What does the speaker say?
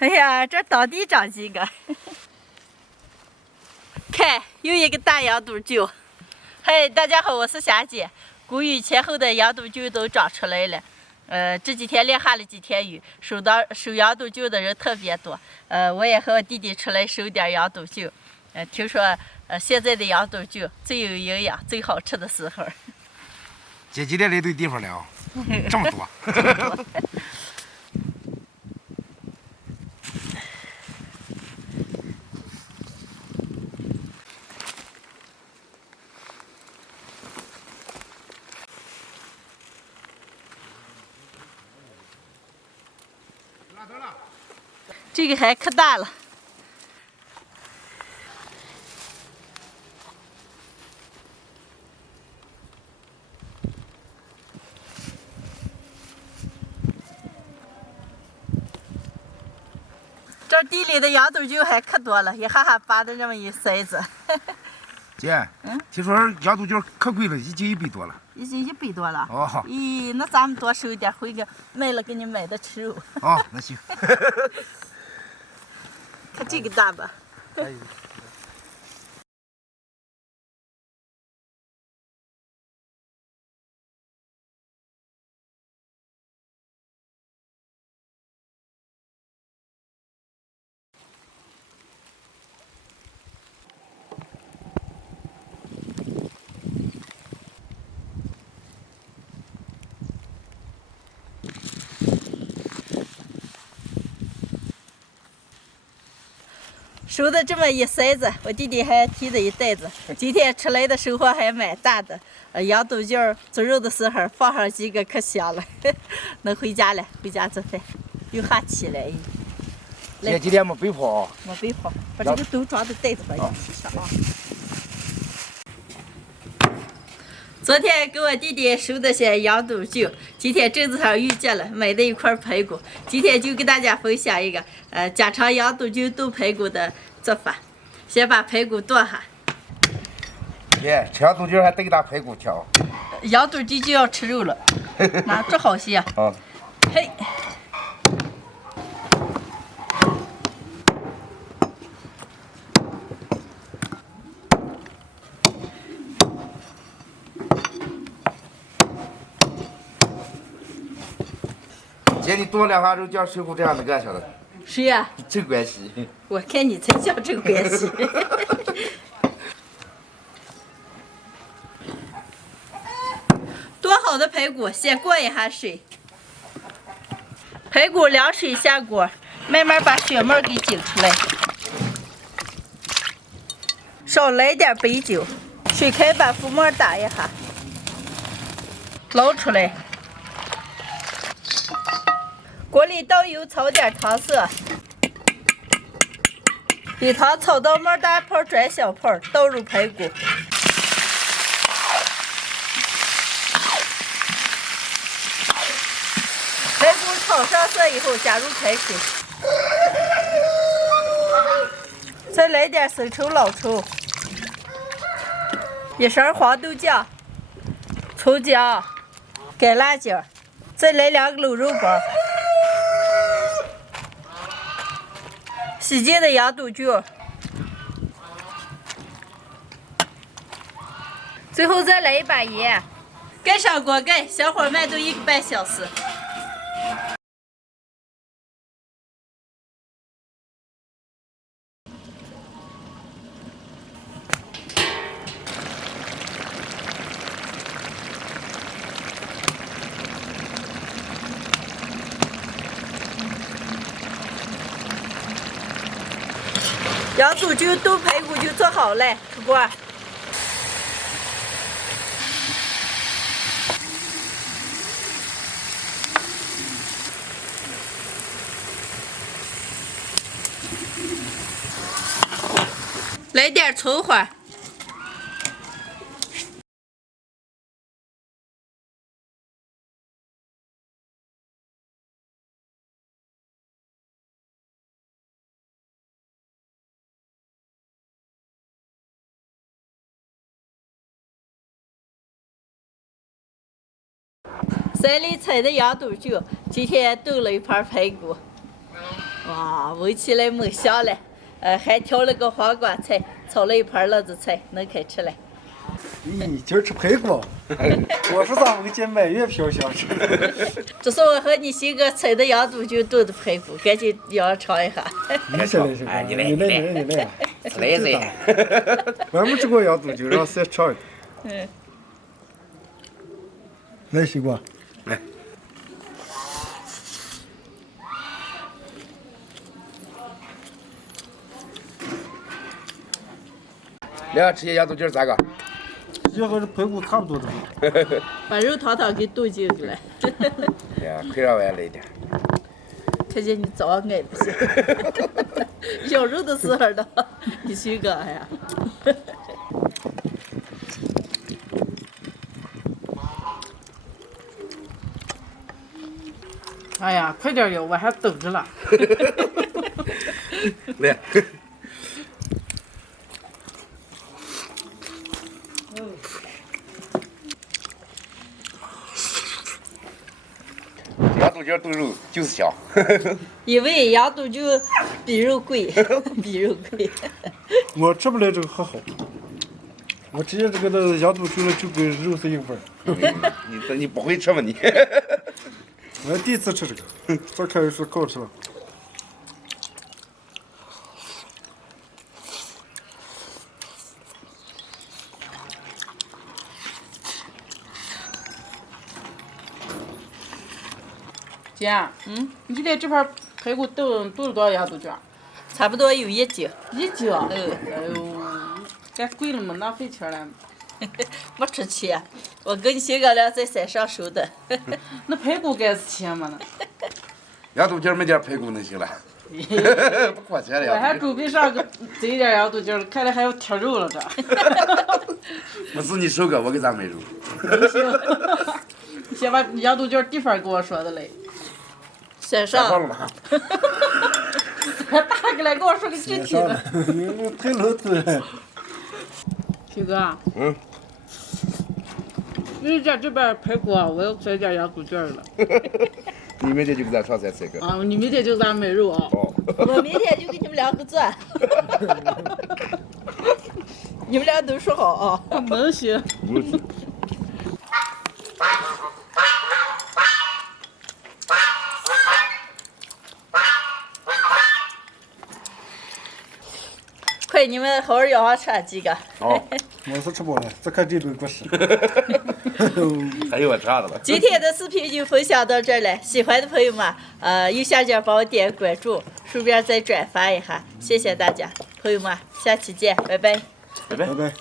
哎呀，这到底长几个？看，有一个大羊肚菌。嘿，大家好，我是霞姐。谷雨前后的羊肚菌都长出来了。这几天连下了几天雨，收羊肚菌的人特别多。我也和我弟弟出来收点羊肚菌。听说现在的羊肚菌最有营养、最好吃的时候。姐今天来对地方了，这么多。这个还可大了。这地里的羊肚菌还可多了，一下下扒的这么一筛子。姐，听说羊肚菌可贵了，1斤100多了。1斤100多了。哦好。咦，那咱们多收一点回去卖了，给你买的吃肉。哦，那行。看这个大吧。收的这么一筛子，我弟弟还提着一袋子。今天出来的收获还蛮大的。羊肚菌做肉的时候放上几个可香了，能回家了，回家做饭。又下起来。姐今天没背泡啊？没背泡，把这个都装到袋子里提上啊。昨天给我弟弟收的些羊肚菌，今天镇子上遇见了，买的一块排骨。今天就给大家分享一个家常羊肚菌炖排骨的做法。先把排骨剁下。姐，吃羊肚菌还得打排骨挑。羊肚菌就要吃肉了，那这好些。啊。嘿。姐，你剁2下肉酱水果这样子干啥的？谁呀？陈冠希。我看你才像陈冠希。剁好的排骨先过一下水，排骨凉水下锅，慢慢把血沫给挤出来，少来点白酒，水开把浮沫打一下，捞出来。锅里倒油，炒点糖色，把糖炒到沫大泡转小泡，倒入排骨。排骨炒上色以后，加入开水，再来点生抽、老抽，1勺黄豆酱、葱姜、干辣椒，再来2个卤肉包。洗净的羊肚菌，最后再来一把盐，盖上锅盖，小火慢炖1个半小时。羊肚菌炖排骨就做好了，出锅。来点葱花。山里采的羊肚菌，今天炖了一盘排骨。哇，煨起来没香了，还挑了个黄瓜菜，炒了一盘辣子菜，能开吃了。咦，今儿吃排骨，我说咱们给姐买月票想吃。这是我和你媳妇采的羊肚菌炖的排骨，赶紧要尝一下。你先来，哎你来你来，来噻。我没吃过羊肚菌，让再尝一个。嗯，来，西瓜。来。俩吃些羊肚菌咋个？也和这排骨差不多的。把肉汤汤给炖进去了。呀，快让我也来一点。看见你早挨不行，要肉的时候呢，你谁干呀？哎呀，快点要，我还等着了。来。羊肚菌炖肉就是香。因为羊肚菌比肉贵，比肉贵。我吃不来这个还好，我直接这个的羊肚菌了就跟肉是一份儿。你不会吃吗你？我第一次吃这个，这开始说可好吃了。姐，你今天这盘排骨炖了多少羊肚菌？差不多有1斤。1斤。哎呦，该贵了嘛，浪费钱了。没出钱，我跟你媳妇俩在山上收的。那排骨该是钱嘛呢？羊肚菌没点排骨能行了，不花钱了。我还准备上个贼点羊肚菌，看来还要贴肉了这。没事，你收个，我给咱买肉。行，你先把羊肚菌地方给我说的嘞。山上。上了吗？大个来跟我说个具体的。太老土了。徐哥。你家这边排骨啊，我要摘点羊肚菌了。你明天就给咱上菜吃个。啊，你明天就给咱买肉啊。哦。我明天就给你们两个做。你们俩都说好啊。能行。快，你们好好要上吃几个。好。我是吃饱了，再看这顿故事。还有我吃的了。今天的视频就分享到这儿了，喜欢的朋友们，右下角帮我点关注，顺便再转发一下，谢谢大家，朋友们，下期见，拜拜。拜拜。拜拜。